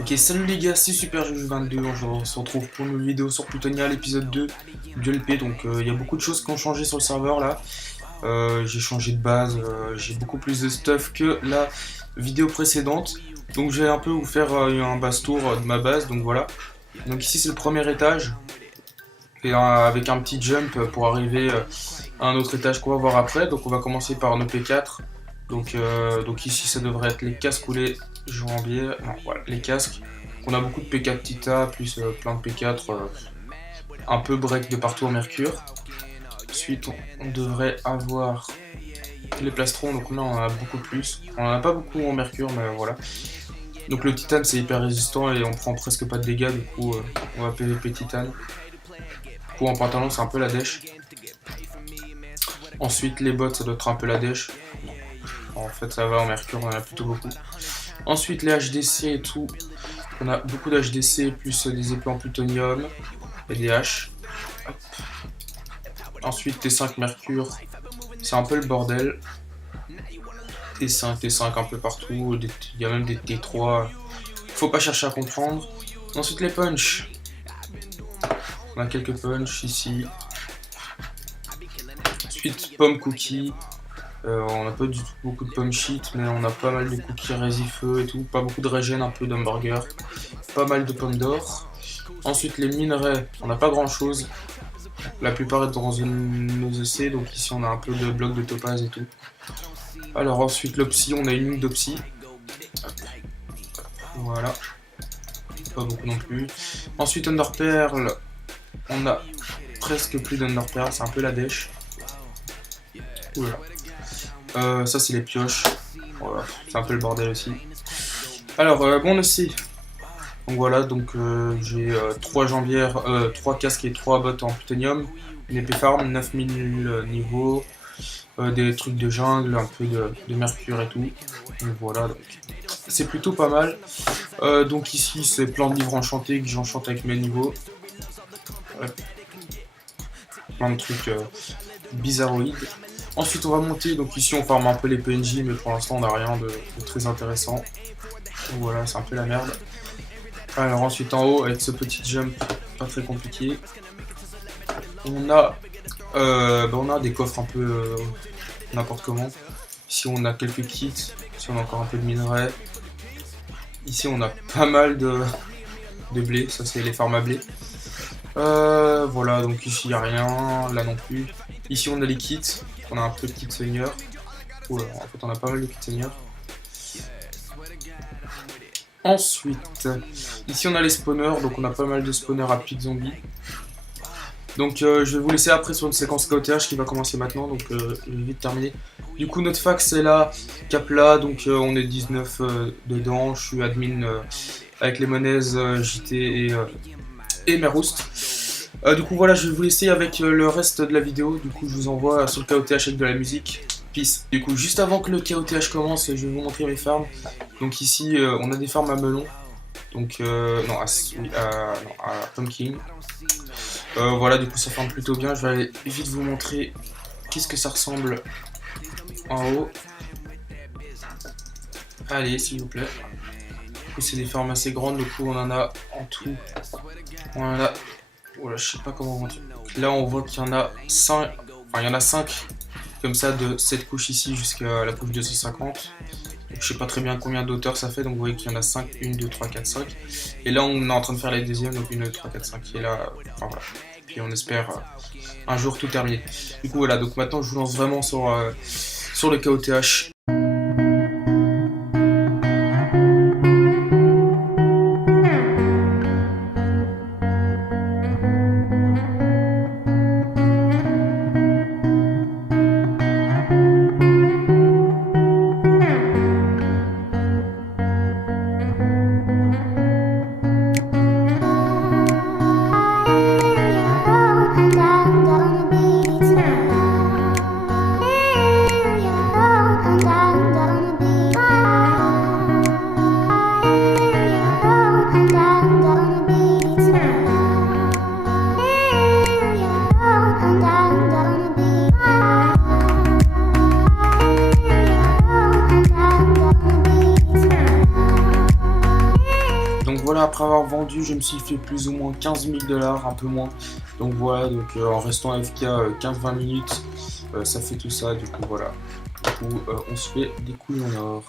Ok, salut les gars, c'est Super Juju 22. On se retrouve pour une nouvelle vidéo sur Plutonia, l'épisode 2 du LP. Donc, il y a beaucoup de choses qui ont changé sur le serveur là. J'ai changé de base, j'ai beaucoup plus de stuff que la vidéo précédente. Donc, je vais un peu vous faire un base-tour de ma base. Donc, voilà. Donc, ici, c'est le premier étage. Et avec un petit jump pour arriver à un autre étage qu'on va voir après. Donc, on va commencer par un EP4. Donc ici ça devrait être les casques ou les jambiers, non voilà, les casques. On a beaucoup de P4 Tita, plus plein de P4, un peu break de partout en mercure. Ensuite on devrait avoir les plastrons, donc là on en a beaucoup plus. On en a pas beaucoup en mercure, mais voilà. Donc le titane c'est hyper résistant et on prend presque pas de dégâts, du coup on va PVP titane. Du coup en pantalon c'est un peu la dèche. Ensuite les bottes ça doit être un peu la dèche. En fait ça va, en mercure on en a plutôt beaucoup. Ensuite les HDC et tout, on a beaucoup d'HDC plus des épées en plutonium et des haches. Hop. Ensuite T5 mercure, c'est un peu le bordel. T5 un peu partout, il y a même des T3, faut pas chercher à comprendre. Ensuite les punch, on a quelques punch ici. Ensuite pomme cookie. On n'a pas du tout beaucoup de pomme shit, mais on a pas mal de cookies résifeux et tout, pas beaucoup de régène, un peu d'hamburger, pas mal de pommes d'or. Ensuite les minerais, on n'a pas grand chose, la plupart est dans une OZC, donc ici on a un peu de blocs de topaz et tout. Alors ensuite l'opsie, on a une ligne d'opsie, voilà, pas beaucoup non plus. Ensuite underpearl, on a presque plus d'underpearl, c'est un peu la dèche. Oula. Ça c'est les pioches, voilà, c'est un peu le bordel aussi. Alors bon aussi, donc voilà, donc j'ai 3 jambières, 3 casques et 3 bottes en plutonium, une épée farm, 9000 niveaux, des trucs de jungle, un peu de mercure et tout. Donc voilà, c'est plutôt pas mal. Donc ici c'est plein de livres enchantés que j'enchante avec mes niveaux. Ouais. Plein de trucs bizarroïdes. Ensuite on va monter, donc ici on farme un peu les PNJ, mais pour l'instant on n'a rien de très intéressant. Donc voilà, c'est un peu la merde. Alors ensuite en haut, avec ce petit jump, pas très compliqué. On a des coffres un peu n'importe comment. Ici on a quelques kits, ici on a encore un peu de minerais. Ici on a pas mal de blé, ça c'est les farms à blé. Voilà, donc ici il n'y a rien, là non plus. Ici on a les kits, on a un peu de kit seigneur. En fait on a pas mal de kits seigneur. Ensuite, ici on a les spawners, donc on a pas mal de spawners rapides zombies. Donc je vais vous laisser après sur une séquence KOTH qui va commencer maintenant, donc je vais vite terminer. Du coup notre fac c'est là, Capla, donc on est 19 dedans, je suis admin avec les monnaies JT et Meroust. Du coup voilà, je vais vous laisser avec le reste de la vidéo, du coup je vous envoie sur le KOTH avec de la musique. Peace. Du coup juste avant que le KOTH commence, je vais vous montrer mes farms. Donc ici on a des farms à melon, donc non, à pumpkin. Voilà, du coup ça farme plutôt bien. Je vais aller vite vous montrer qu'est-ce que ça ressemble en haut. Allez, s'il vous plaît. Du coup c'est des farms assez grandes, du coup on en a en tout. On en a. Voilà, je sais pas comment vous montrer. Là on voit qu'il y en a 5. Enfin il y en a 5 comme ça de cette couche ici jusqu'à la couche 250. Donc, je sais pas très bien combien d'auteurs ça fait, donc vous voyez qu'il y en a 5, 1, 2, 3, 4, 5. Et là on est en train de faire les deuxièmes, donc 1, 2, 3, 4, 5. Et là, enfin voilà. Puis on espère un jour tout terminer. Du coup voilà, donc maintenant je vous lance vraiment sur le KOTH. And Donc voilà, après avoir vendu, je me suis fait plus ou moins 15 000 $, un peu moins. Donc voilà, donc en restant AFK 15-20 minutes, ça fait tout ça. Du coup voilà. Du coup, on se fait des couilles en or.